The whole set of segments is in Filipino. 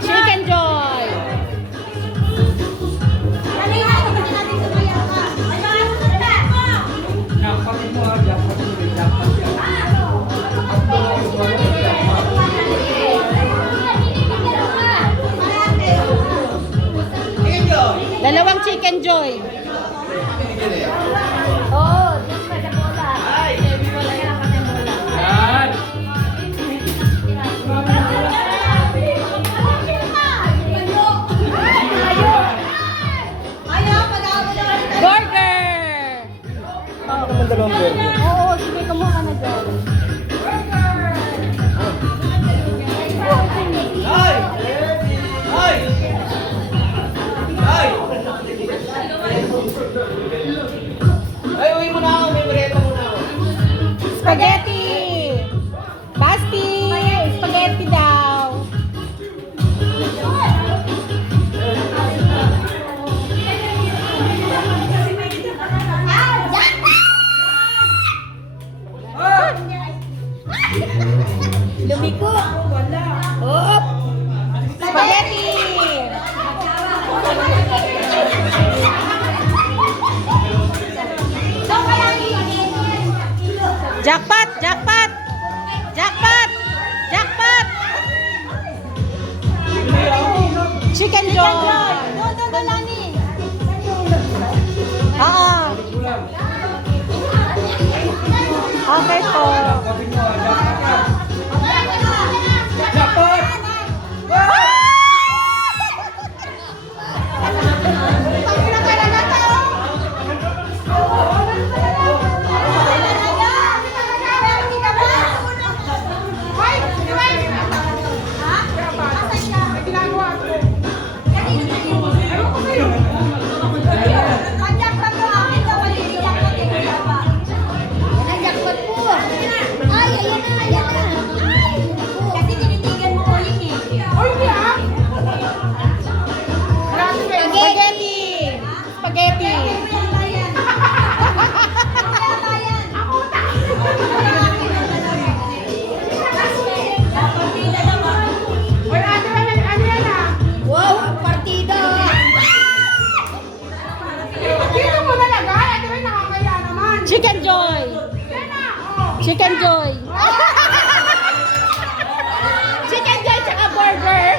Chicken Joy. Dalawang Chicken Joy. Oo, dito ka sa bola. Yan. Burger. Naman dalawang burger. Oo, sige, kumuha ka na dyan. Ay, uwi mo na ako. May merienda muna ako. Spaghetti. Basti. Spaghetti daw. Lumiko. Op. Spaghetti. Jackpot! Jackpot! Jackpot! Jackpot! Chicken Joy! Oo. Okay po. Jackpot! Spaghetti! Spaghetti! Wow, partida! Chicken Joy! Chicken Joy! Chicken Joy tsaka burger!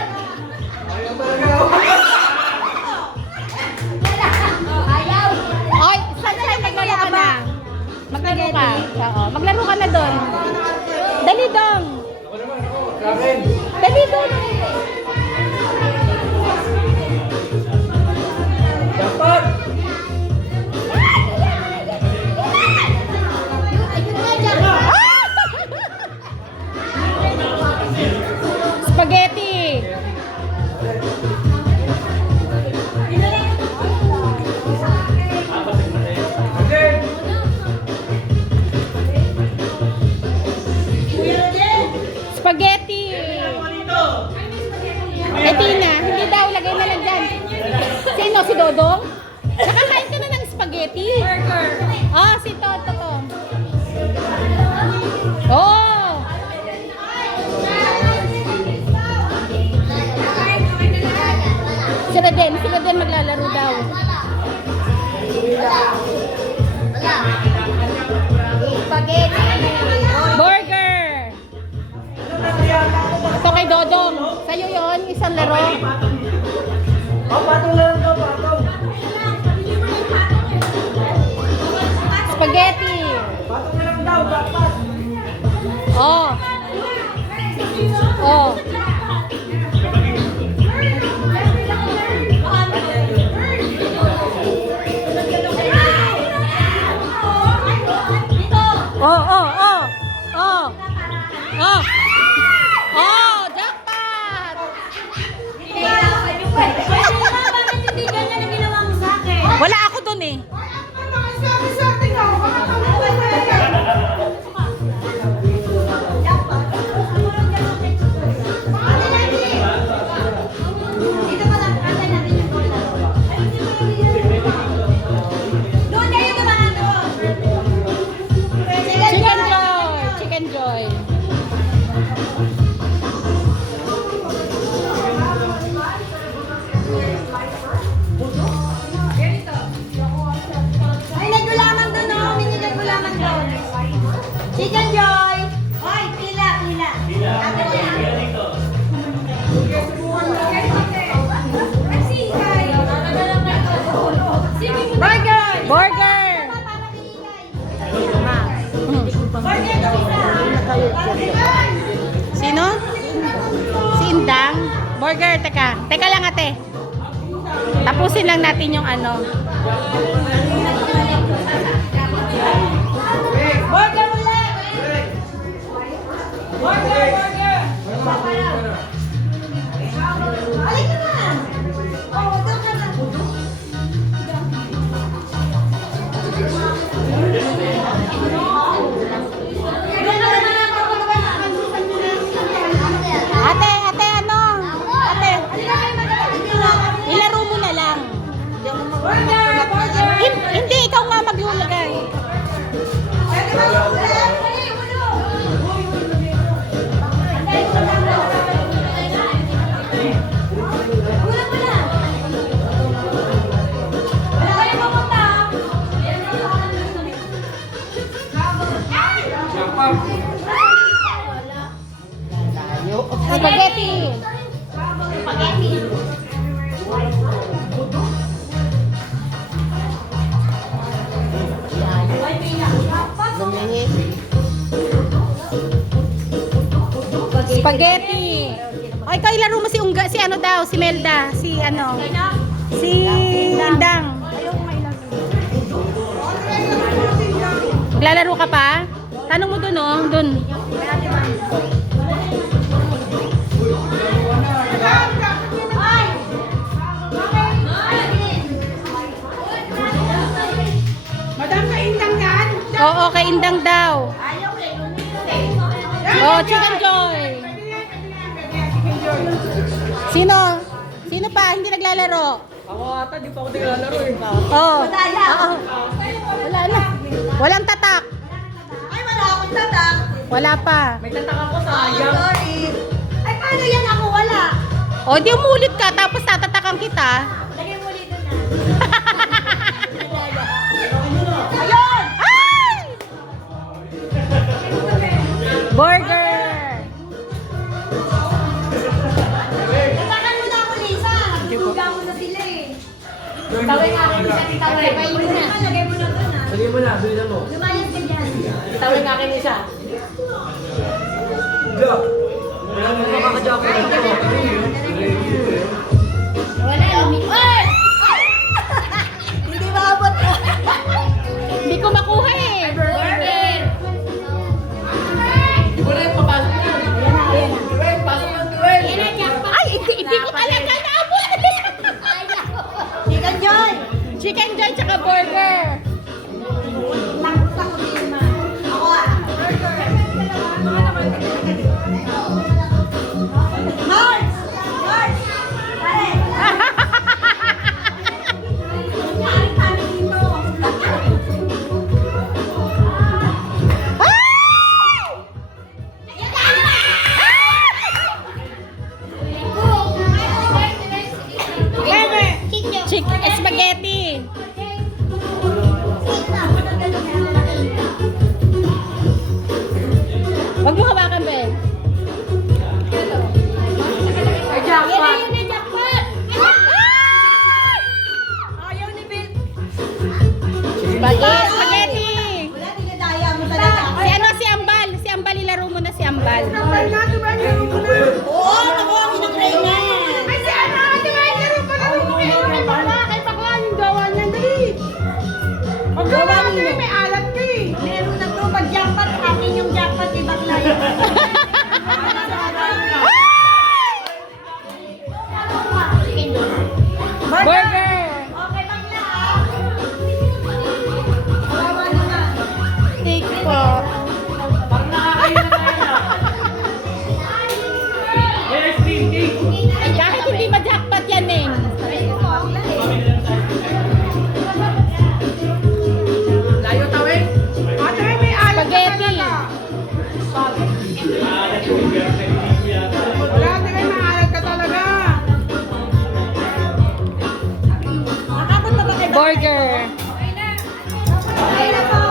Oy, saan tayo maglaro ka na? Maglaro ka. Oo, maglaro ka na doon. Dali dong. Dali dong. Jackpot! Spaghetti. Spaghetti. Tina, hindi daw, lagay na lang dyan. Sino? Si Dodong? Nakakain ka na ng spaghetti? Burger. Ah, si Toto to. Oh! Si Roden maglalaro daw. Burger! Ito kay Dodong. Sa'yo yon isang laro. Oh, patong lang daw, patong. Spaghetti. Patong na lang daw, jackpot. Oh. Oh. Oh, oh, oh. Oh. Oh. Oh, jackpot. Wala ako dun eh. Burger! Sino? Si Indang? Burger, teka. Teka lang ate. Tapusin lang natin yung ano. Burger ulit! Burger! Halika na! Oh, doon ka na. Ate, ano? Ate, ilaro mo na lang. Hindi, ikaw nga maglulagay. Spaghetti. Spaghetti. O, ikaw ilaro mo si Unga, si ano daw, si Melda, si ano, si Indang. Maglalaro ka pa? Tanong mo dun, oh, dun. Madam, kaindang yan? Oo, kay Indang daw. Oh, Chicken Joy. Sino? Sino pa? Hindi naglalaro. Ako ata, di pa ako naglalaro eh. Oh. Oo. Wala na. Walang tatak. Ay, wala akong tatak. Wala pa. May tatak ako sa ayam. Sorry. Ay, paano yan ako? Wala. O, di umulit ka tapos tatatakan kita. Lagay mo ulit doon na. Ayun! Ay! Burger. Tatakan mo na ako, Lisa. Nagduduga mo na sila eh. Tawin nga akin, Lisa. Tawin. Lagay mo na doon na. Sige mo na, bilan mo. Lumayas ka dyan. Tawin nga akin isa. Go! Wala mo makakadya ako. Wala, lumipad. Hindi maabot. Hindi ko makuha eh. Burger. Di mo na yung papasok niya. Tuwing, pasok ng tuwing. Ay, hindi ko talaga naabot. Chicken Joy. Chicken Joy tsaka burger. Nakita ko din ma. Ako ah. Mars! Mars! Pare! Nangyari kami dito. Spaghetti. Wag mo hawakan, Ben. Ay, jackpot! Yun na jackpot! Ayaw ni Bill. Spaghetti. Wala, tinadaya mo talaga. Si ano, si Ambal. Si Ambal, ilaro mo na si Ambal. Oo, nakuha ko ng Reyna. Ay, si ano? Di ba yung laro pa lang mo kayo? Kay Bakla, kay Bakla yung gawa niya. Dali. Ang gawa niya, may alat ka eh. Meron na to. Pag jackpot, akin yung jackpot kay Bakla. Burger. Okay, Bakla ah. Gawa naman. Take po. Parang nakakain na tayo na. Yes, Tinky. Kahit hindi ma-jackpot yan eh. Layo tawin. Ate, may alat ka Spaghetti. talaga. Wala, ate, may maalat ka talaga. Nakakot na ba kay Bakla? Burger.